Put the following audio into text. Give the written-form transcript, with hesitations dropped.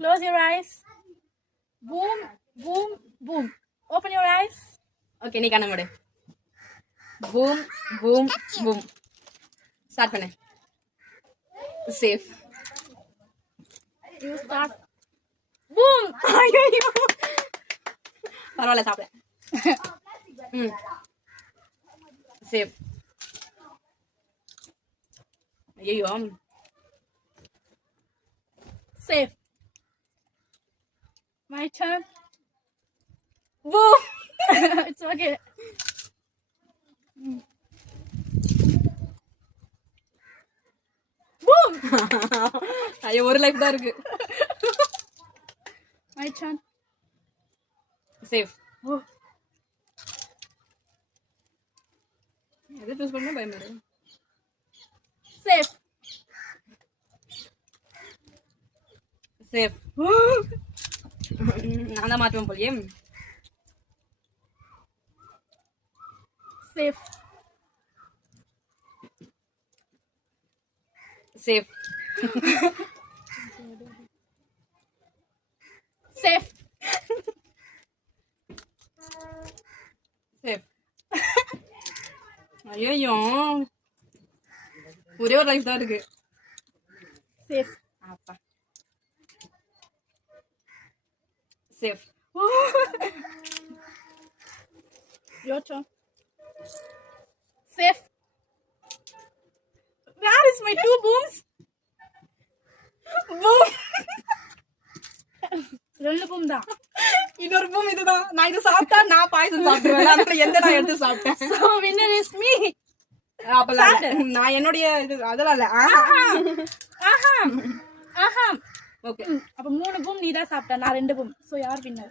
Close your eyes. Boom, boom, boom. Open your eyes. Okay, நீ கண்ண மூடு. Boom, boom, boom. Start பண்ணு. Safe. You start. Boom. ஐயோ. பரவாயில்ல சாப்பிடு. Safe. ஐயோ. Safe. My turn. Boom. It's okay. Boom. ஐயோ ஒரு லைஃப் தான் இருக்கு. My turn. Safe. Oh. எது சூஸ் பண்ணா பயமாரு. Safe. Safe. நான் தான் மாட்டுவேன் போலியே. Safe. Safe. Safe. Safe. ஐயோ ஒரே ஒரு லைஃப் தான் இருக்கு. Safe. அப்பா. Safe. Your turn. Safe. Where is my 2 booms? Boom. 2 boom தான். இன்னொரு பூம் இதுதான். நான் இது சாப்பிட்டா நான் பாய்சன் சாப்பிடுவேன். அதனால எந்த நான் எடுத்து சாப்பிட்டேன். So winner is me. அப்பலாம் இல்ல. நான் என்னுடைய இது அதெல்லாம் இல்ல. ஆஹா. ஓகே. அப்ப 3 boom நீ தான் சாப்பிட்ட. நான் 2 boom. So யார் winner?